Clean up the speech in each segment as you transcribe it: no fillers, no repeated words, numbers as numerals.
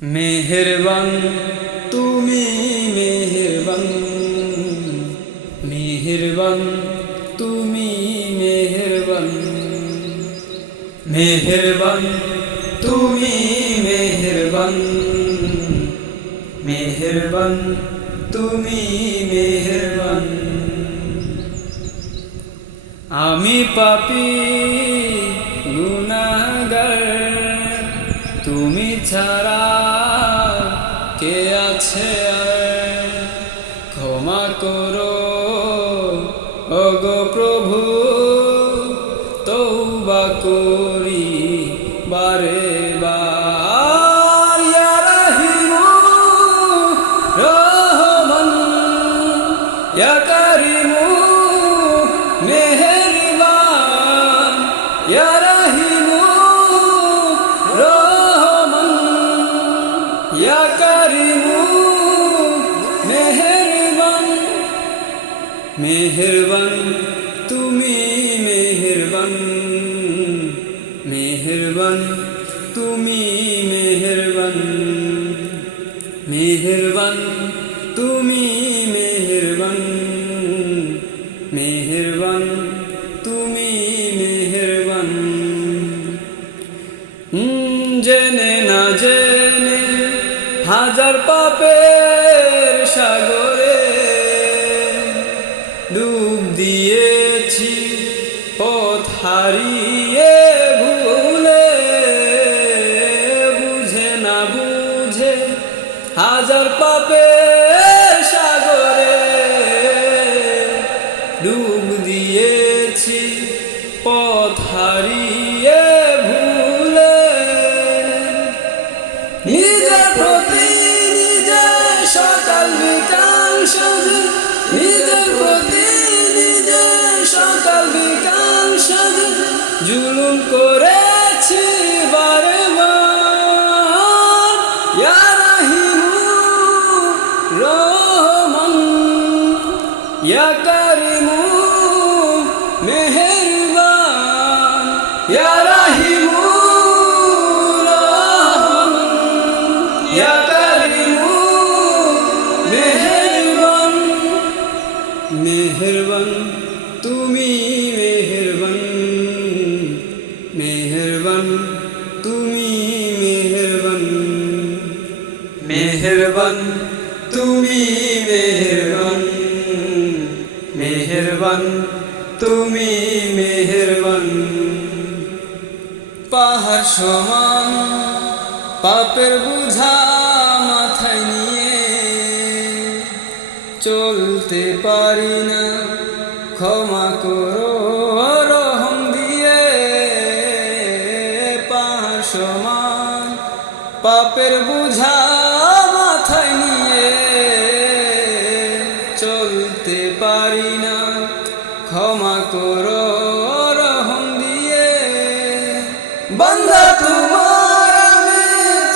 মেহেরবান তুমি মেহেরবান, মেহেরবান তুমি মেহেরবান, মেহেরবান তুমি মেহেরবান, মেহেরবান তুমি মেহেরবান। আমি পাপী গুনাহগার, তুমি ছাড়া কে আছে আর? ক্ষমা করো ওগো প্রভু, তওবা করি বারে বার। ইয়া রাহিমু রহমান, ইয়া কারিমু মেহেরবান, ইয়া রাহিমু রহমান, ইয়া কারিমু মেহেরবান। মেহেরবান তুমি মেহেরবান, মেহেরবান তুমি মেহেরবান, মেহেরবান তুমি মেহেরবান, মেহেরবান তুমি মেহেরবান। জেনে না জেনে হাজার পাপের সাগরে ডুব দিয়েছি পথ হারিয়ে ভুলে, বুঝে না বুঝে হাজার পাপের সাগরে ডুব দিয়েছি পথ হারিয়ে ভুলে। নিজের প্রতি নিজে সকাল বিকাল সাজে, নিজের প্রতি নিজে সকাল বিকাল সাজে জুলুম করেছি বারে বার। ইয়া রাহিমু রহমান, ইয়া কারিমু মেহেরবান, ইয়া রাহিমু রহমান, ইয়া কারিমু মেহেরবান। মেহেরবান তুমি মেহেরবান, মেহেরবান তুমি মেহেরবান, মেহেরবান তুমি মেহেরবান, মেহেরবান তুমি মেহেরবান। পাহাড় সমান পাপের বোঝা মাথায় নিয়ে চলতে পারি না, ক্ষমা করো রহম দিয়ে। পাহাড় সমান পাপের বোঝা মাথায় নিয়ে চলতে পারি না, ক্ষমা করো রহম দিয়ে। বান্দা তোমার আমি,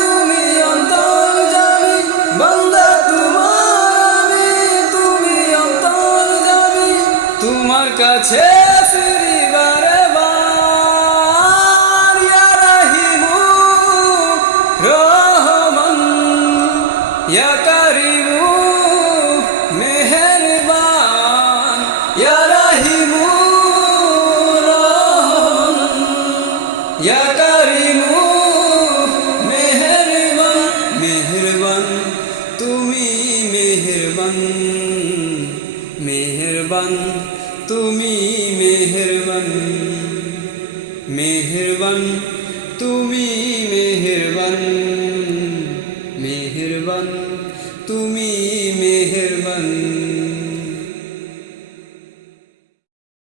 তুমি অন্তর্যামী, বান্দা তোমার আমি, তুমি অন্তর্যামী। তোমার কাছে ফিরি বারে বার। ইয়া রাহিমু রহমান, ইয়া কারিমু মেহেরবান, ইয়া রাহিমু রহমান, ইয়া কারিমু মেহেরবান। মেহেরবান তুমি মেহেরবান, মেহেরবান তুমি মেহেরবান, মেহেরবান তুমি মেহেরবান, মেহেরবান তুমি মেহেরবান।